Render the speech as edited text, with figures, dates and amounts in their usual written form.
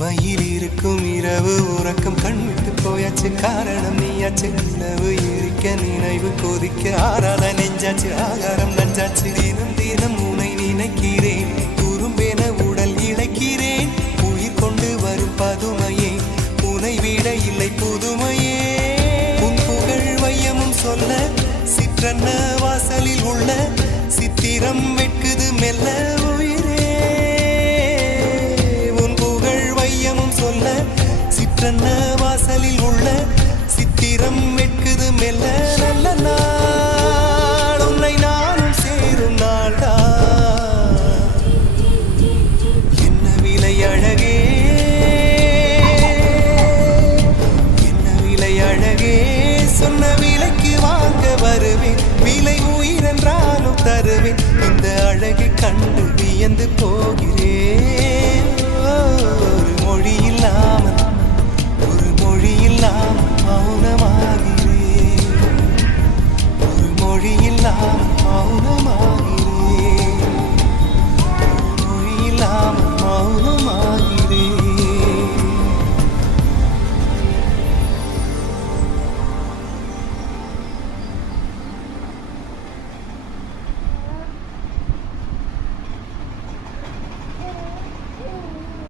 தனிமையில் இருக்கும் இரவு உறக்கம் கண்விட்டு போயாச்சு காரணம் நீயாச்சு நிலவு எரிக்க நினைவு கொதிக்க ஆறாத நெஞ்சாச்சு ஆகாரம் நஞ்சாச்சு தினம் தினம் உனை நினைக்கிறேன் குறும்பென உடல் இழைக்கிறேன் உயிர் கொண்டு வரும் பதுமையே உனை விட இல்லை புதுமையே உன் புகழ் வையமும் சொல்ல சிற்றன்ன வாசலில் உள்ள சித்திரம் வெட்குது மெல்ல சிற்றன்ன வாசலில் உள்ள சித்திரம் வெட்குது மெல்ல